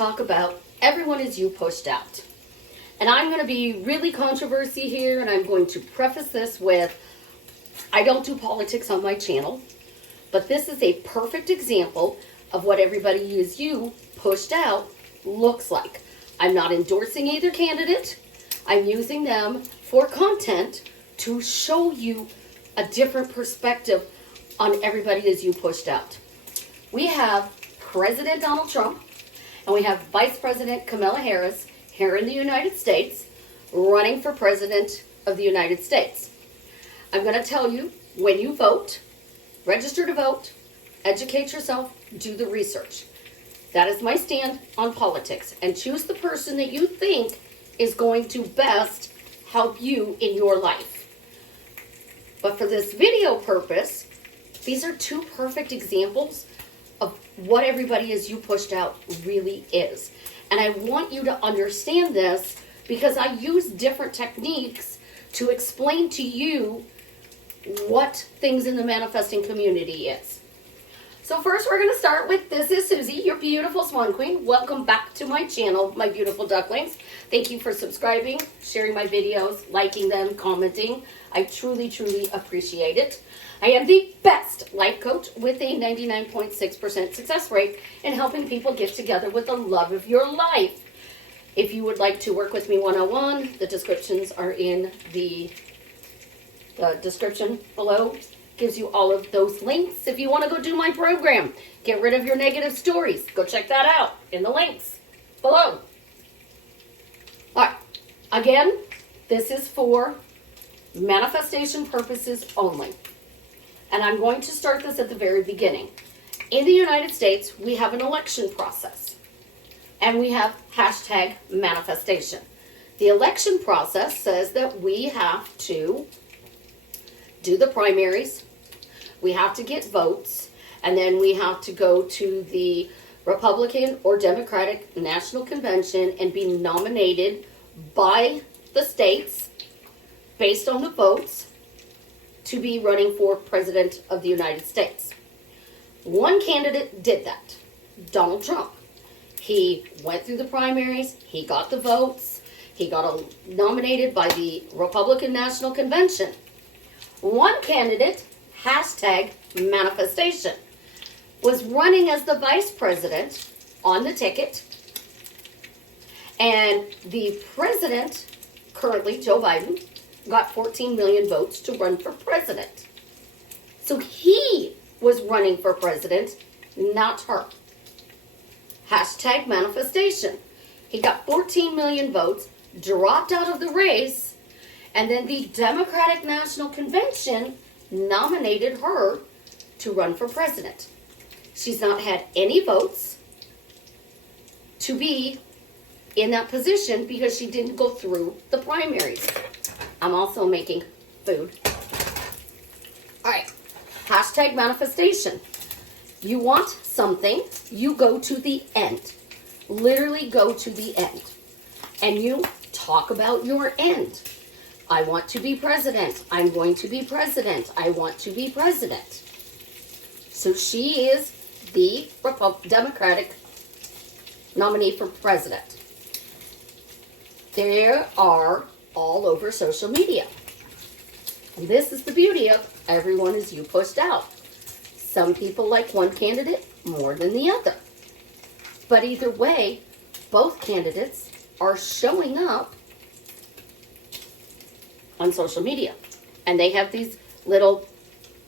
talk about Everyone Is You Pushed Out. And I'm going to be really controversy here, and I'm going to preface this with, I don't do politics on my channel, but this is a perfect example of what Everybody Is You Pushed Out looks like. I'm not endorsing either candidate. I'm using them for content to show you a different perspective on Everybody Is You Pushed Out. We have President Donald Trump, and we have Vice President Kamala Harris here in the United States running for President of the United States. I'm going to tell you, when you vote, register to vote, educate yourself, do the research. That is my stand on politics. And choose the person that you think is going to best help you in your life. But for this video purpose, these are two perfect examples of what Everybody Is You Pushed Out really is. And I want you to understand this because I use different techniques to explain to you what things in the manifesting community is. So first we're going to start with, this is Suzie, your beautiful Swan Queen. Welcome back to my channel, my beautiful ducklings. Thank you for subscribing, sharing my videos, liking them, commenting. I truly, truly appreciate it. I am the best life coach with a 99.6% success rate in helping people get together with the love of your life. If you would like to work with me one-on-one, the descriptions are in the description below. Gives you all of those links. If you want to go do my program, get rid of your negative stories, go check that out in the links below. All right, again, this is for manifestation purposes only. And I'm going to start this at the very beginning. In the United States, we have an election process. And we have hashtag manifestation. The election process says that we have to do the primaries. We have to get votes. And then we have to go to the Republican or Democratic National Convention and be nominated by the states based on the votes to be running for President of the United States. One candidate did that, Donald Trump. He went through the primaries, he got the votes, he got nominated by the Republican National Convention. One candidate, hashtag manifestation, was running as the vice president on the ticket, and the president, currently Joe Biden, got 14 million votes to run for president. So he was running for president, not her. Hashtag manifestation. He got 14 million votes, dropped out of the race, and then the Democratic National Convention nominated her to run for president. She's not had any votes to be in that position because she didn't go through the primaries. I'm also making food. All right, hashtag manifestation. You want something, you go to the end. Literally go to the end. And you talk about your end. I want to be president. I'm going to be president. I want to be president. So she is the Democratic nominee for president. There are all over social media. And this is the beauty of Everyone Is You Pushed Out. Some people like one candidate more than the other. But either way, both candidates are showing up on social media. And they have these little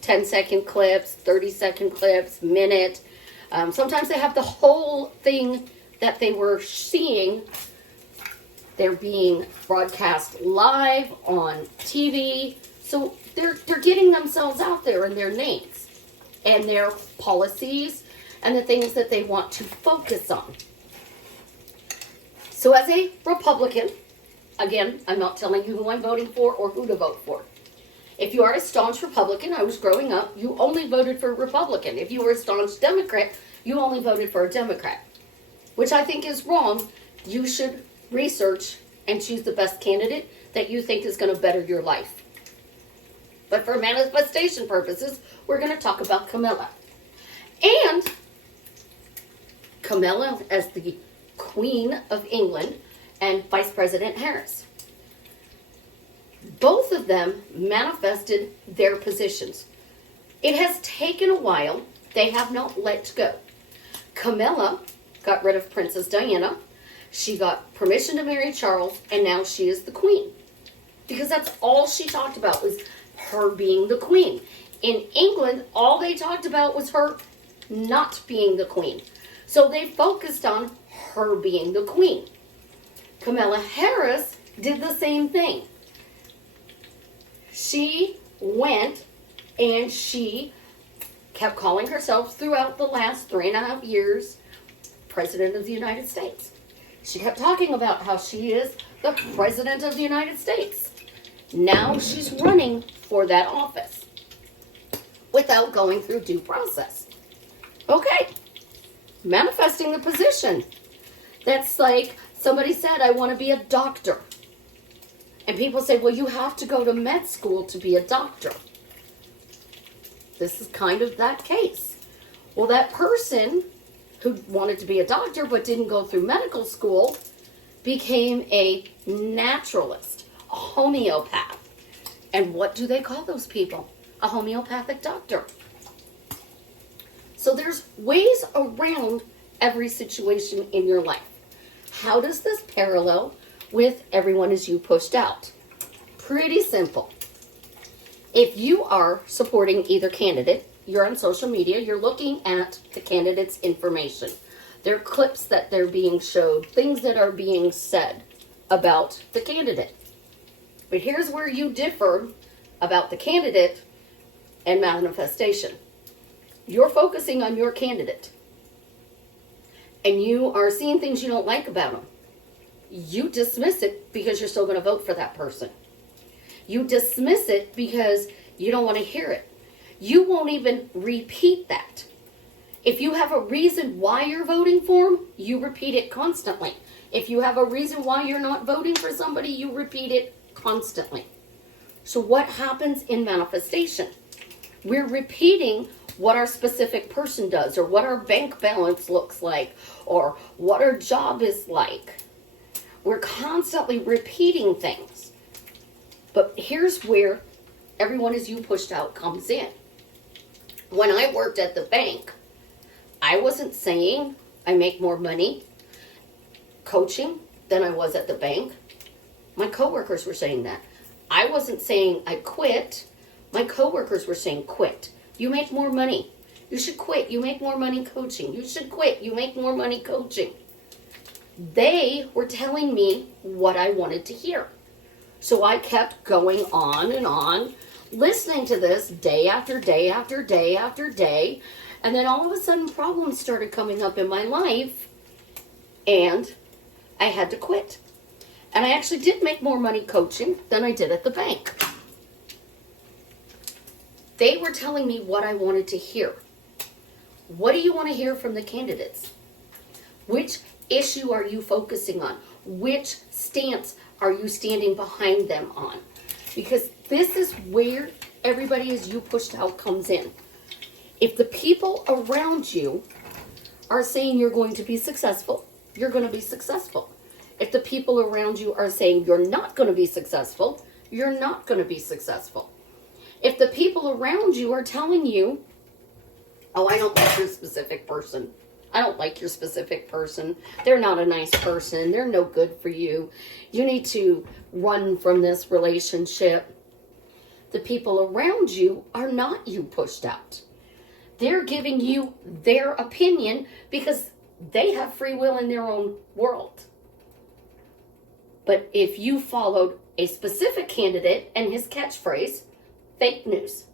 10-second clips, 30-second clips, minute. Sometimes they have the whole thing that they were seeing. They're being broadcast live on TV. So they're getting themselves out there and their names and their policies and the things that they want to focus on. So as a Republican, again, I'm not telling you who I'm voting for or who to vote for. If you are a staunch Republican, I was growing up, you only voted for a Republican. If you were a staunch Democrat, you only voted for a Democrat, which I think is wrong. You should research and choose the best candidate that you think is going to better your life. But for manifestation purposes, we're going to talk about Kamala. And Kamala, as the Queen of England and Vice President Harris. Both of them manifested their positions. It has taken a while. They have not let go. Camilla got rid of Princess Diana. She got permission to marry Charles, and now she is the queen. Because that's all she talked about, was her being the queen. In England, all they talked about was her not being the queen. So they focused on her being the queen. Kamala Harris did the same thing. She went and she kept calling herself throughout the last 3.5 years President of the United States. She kept talking about how she is the President of the United States. Now she's running for that office without going through due process. Okay, manifesting the position. That's like somebody said, I want to be a doctor. And people say, well, you have to go to med school to be a doctor. This is kind of that case. Well, that person who wanted to be a doctor but didn't go through medical school became a naturalist, a homeopath. And what do they call those people? A homeopathic doctor. So there's ways around every situation in your life. How does this parallel with Everyone Is You Pushed Out? Pretty simple. If you are supporting either candidate, you're on social media, you're looking at the candidate's information. There are clips that they're being showed, things that are being said about the candidate. But here's where you differ about the candidate and manifestation. You're focusing on your candidate, and you are seeing things you don't like about them. You dismiss it because you're still going to vote for that person. You dismiss it because you don't want to hear it. You won't even repeat that. If you have a reason why you're voting for them, you repeat it constantly. If you have a reason why you're not voting for somebody, you repeat it constantly. So what happens in manifestation? We're repeating what our specific person does, or what our bank balance looks like, or what our job is like. We're constantly repeating things. But here's where Everyone Is You Pushed Out comes in. When I worked at the bank, I wasn't saying I make more money coaching than I was at the bank. My coworkers were saying that. I wasn't saying I quit. My coworkers were saying quit. You make more money. You should quit. You make more money coaching. You should quit. You make more money coaching. They were telling me what I wanted to hear. So I kept going on, listening to this day after day after day after day. And then all of a sudden problems started coming up in my life, and I had to quit. And I actually did make more money coaching than I did at the bank. They were telling me what I wanted to hear. What do you want to hear from the candidates? Which issue are you focusing on? Which stance are you standing behind them on? Because this is where Everybody Is You Pushed Out comes in. If the people around you are saying you're going to be successful, you're going to be successful. If the people around you are saying you're not going to be successful, you're not going to be successful. If the people around you are telling you, oh, I don't like your specific person. I don't like your specific person. They're not a nice person. They're no good for you. You need to run from this relationship. The people around you are not you pushed out. They're giving you their opinion because they have free will in their own world. But if you followed a specific candidate and his catchphrase, fake news.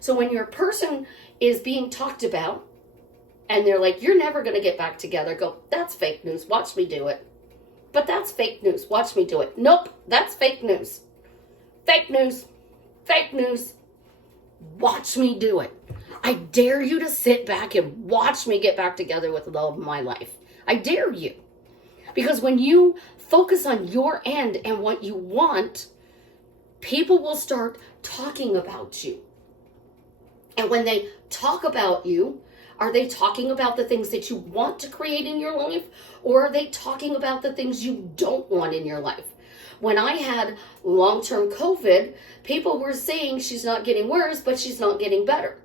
So when your person is being talked about and they're like, you're never going to get back together, go, that's fake news. Watch me do it. But that's fake news. Watch me do it. Nope, that's fake news. Fake news. Fake news. Watch me do it. I dare you to sit back and watch me get back together with the love of my life. I dare you. Because when you focus on your end and what you want, people will start talking about you. And when they talk about you, Are they talking about the things that you want to create in your life? Or are they talking about the things you don't want in your life? When I had long-term COVID, people were saying she's not getting worse, but she's not getting better.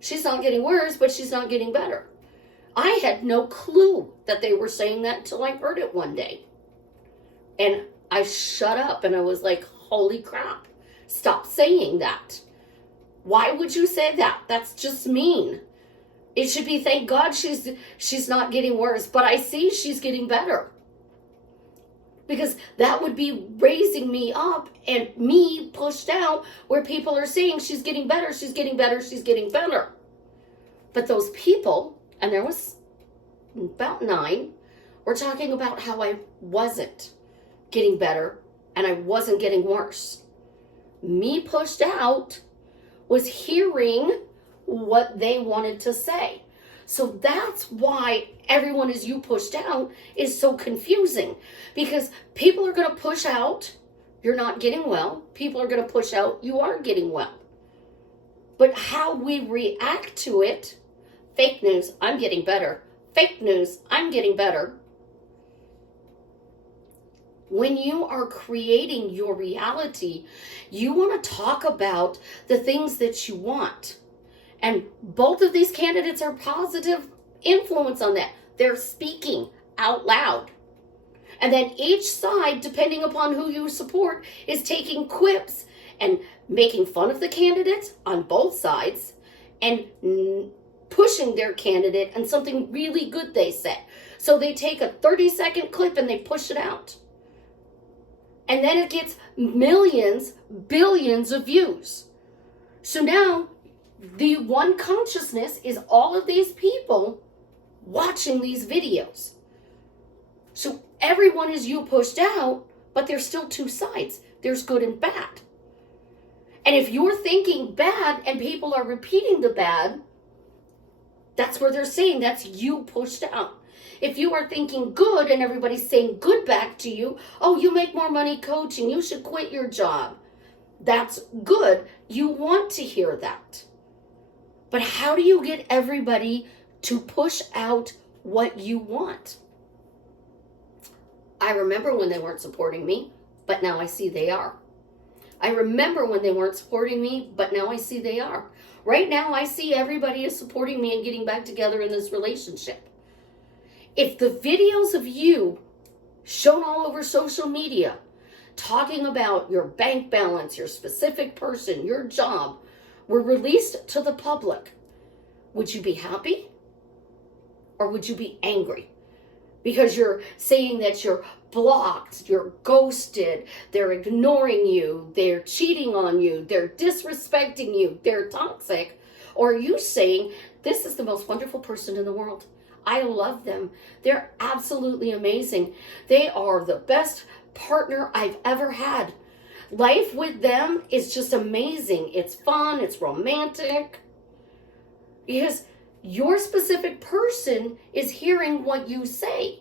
She's not getting worse, but she's not getting better. I had no clue that they were saying that until I heard it one day. And I shut up and I was like, holy crap, stop saying that. Why would you say that? That's just mean. It should be, thank God she's not getting worse, but I see she's getting better. Because that would be raising me up and me pushed out where people are saying she's getting better, she's getting better, she's getting better. But those people, and there was about 9, were talking about how I wasn't getting better and I wasn't getting worse. Me pushed out was hearing what they wanted to say. So that's why everyone is you pushed out is so confusing, because people are going to push out, you're not getting well. People are going to push out, you are getting well. But how we react to it, fake news, I'm getting better. Fake news, I'm getting better. When you are creating your reality, you want to talk about the things that you want. And both of these candidates are positive influence on that. They're speaking out loud. And then each side, depending upon who you support, is taking quips and making fun of the candidate on both sides and pushing their candidate and something really good they said. So they take a 30-second clip and they push it out. And then it gets millions, billions of views. So now the one consciousness is all of these people watching these videos. So everyone is you pushed out, but there's still two sides. There's good and bad. And if you're thinking bad and people are repeating the bad, that's where they're saying that's you pushed out. If you are thinking good and everybody's saying good back to you, oh, you make more money coaching, you should quit your job. That's good. You want to hear that. But how do you get everybody to push out what you want? I remember when they weren't supporting me, but now I see they are. I remember when they weren't supporting me, but now I see they are. Right now, I see everybody is supporting me and getting back together in this relationship. If the videos of you shown all over social media talking about your bank balance, your specific person, your job, were released to the public, would you be happy? Or would you be angry? Because you're saying that you're blocked, you're ghosted, they're ignoring you, they're cheating on you, they're disrespecting you, they're toxic. Or are you saying, this is the most wonderful person in the world. I love them. They're absolutely amazing. They are the best partner I've ever had. Life with them is just amazing. It's fun, it's romantic. Because your specific person is hearing what you say.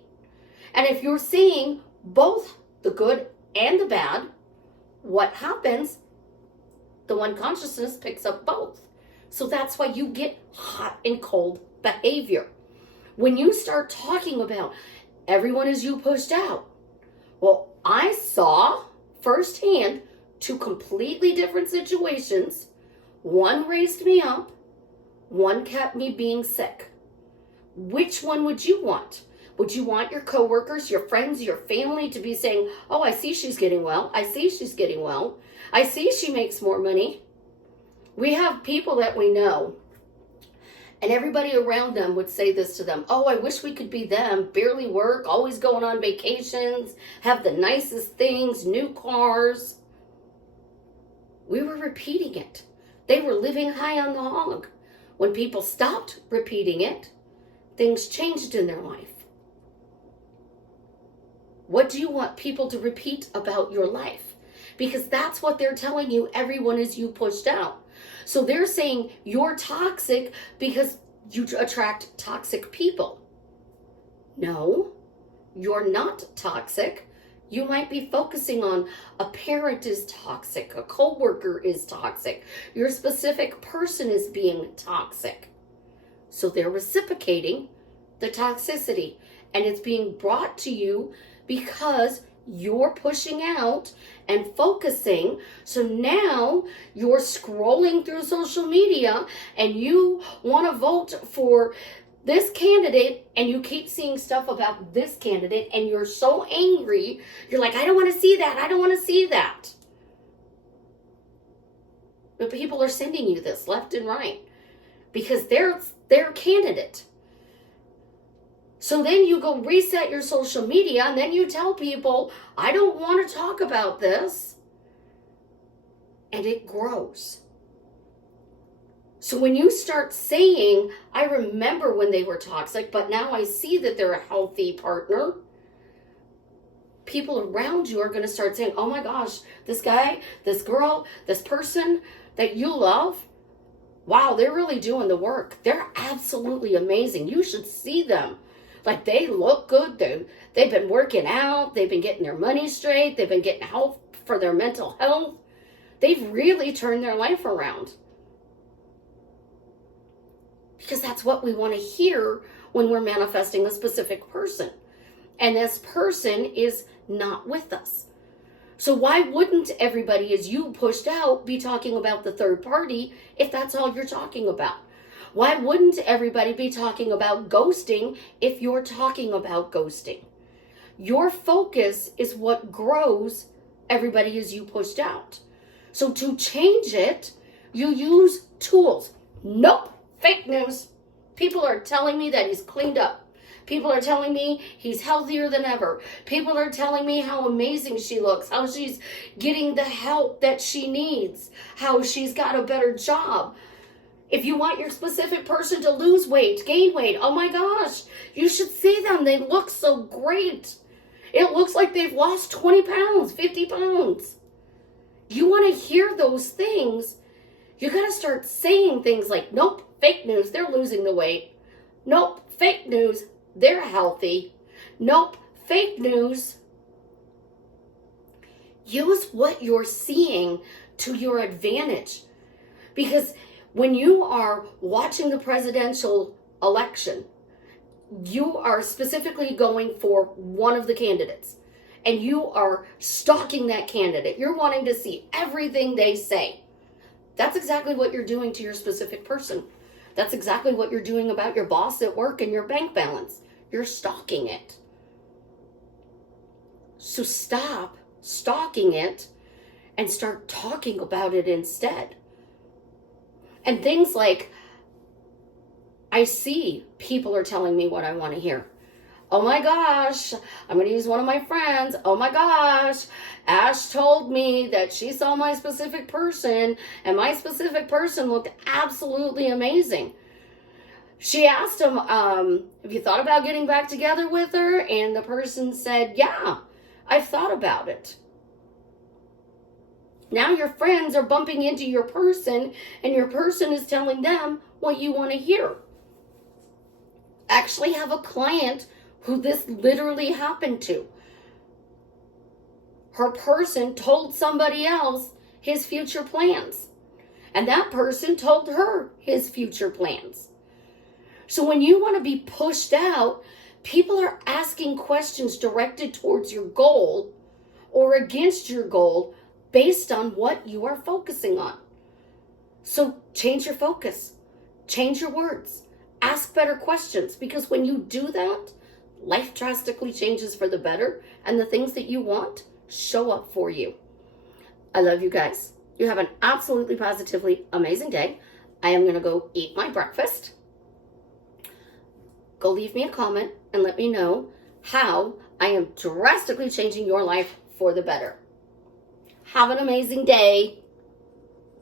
And if you're seeing both the good and the bad, what happens? The one consciousness picks up both. So that's why you get hot and cold behavior. When you start talking about everyone is you pushed out. Well, I saw firsthand 2 completely different situations. One raised me up. One kept me being sick. Which one would you want? Would you want your coworkers, your friends, your family to be saying, oh, I see she's getting well. I see she's getting well. I see she makes more money. We have people that we know, and everybody around them would say this to them. Oh, I wish we could be them. Barely work, always going on vacations, have the nicest things, new cars. We were repeating it. They were living high on the hog. When people stopped repeating it, things changed in their life. What do you want people to repeat about your life? Because that's what they're telling you. Everyone is you pushed out. So they're saying you're toxic because you attract toxic people. No, you're not toxic. You might be focusing on a parent is toxic, a coworker is toxic, your specific person is being toxic. So they're reciprocating the toxicity, and it's being brought to you because you're pushing out and focusing. So now you're scrolling through social media and you want to vote for this candidate, and you keep seeing stuff about this candidate, and you're so angry. You're like, I don't want to see that. I don't want to see that. But people are sending you this left and right because they're their candidate. So then you go reset your social media, and then you tell people, I don't want to talk about this. And it grows. So when you start saying, I remember when they were toxic, but now I see that they're a healthy partner, people around you are going to start saying, oh my gosh, this guy, this girl, this person that you love, wow, they're really doing the work. They're absolutely amazing. You should see them. Like, they look good. They've been working out. They've been getting their money straight. They've been getting help for their mental health. They've really turned their life around. Because that's what we want to hear when we're manifesting a specific person. And this person is not with us. So why wouldn't everybody, as you pushed out, be talking about the third party if that's all you're talking about? Why wouldn't everybody be talking about ghosting if you're talking about ghosting? Your focus is what grows everybody as you pushed out. So to change it, you use tools. Nope, fake news. People are telling me that he's cleaned up. People are telling me he's healthier than ever. People are telling me how amazing she looks, how she's getting the help that she needs, how she's got a better job. If you want your specific person to lose weight, gain weight, oh my gosh, you should see them. They look so great. It looks like they've lost 20 pounds, 50 pounds. You want to hear those things. You got to start saying things like, nope, fake news, they're losing the weight. Nope, fake news, they're healthy. Nope, fake news. Use what you're seeing to your advantage. Because when you are watching the presidential election, you are specifically going for one of the candidates. And you are stalking that candidate. You're wanting to see everything they say. That's exactly what you're doing to your specific person. That's exactly what you're doing about your boss at work and your bank balance. You're stalking it. So stop stalking it and start talking about it instead. And things like, I see people are telling me what I want to hear. Oh my gosh, I'm going to use one of my friends. Oh my gosh, Ash told me that she saw my specific person, and my specific person looked absolutely amazing. She asked him, have you thought about getting back together with her? And the person said, yeah, I've thought about it. Now your friends are bumping into your person, and your person is telling them what you want to hear. Actually have a client who this literally happened to. Her person told somebody else his future plans, and that person told her his future plans. So when you want to be pushed out, people are asking questions directed towards your goal or against your goal based on what you are focusing on. So change your focus, change your words, ask better questions, because when you do that, life drastically changes for the better, and the things that you want show up for you. I love you guys. You have an absolutely positively amazing day. I am going to go eat my breakfast. Go leave me a comment and let me know how I am drastically changing your life for the better. Have an amazing day.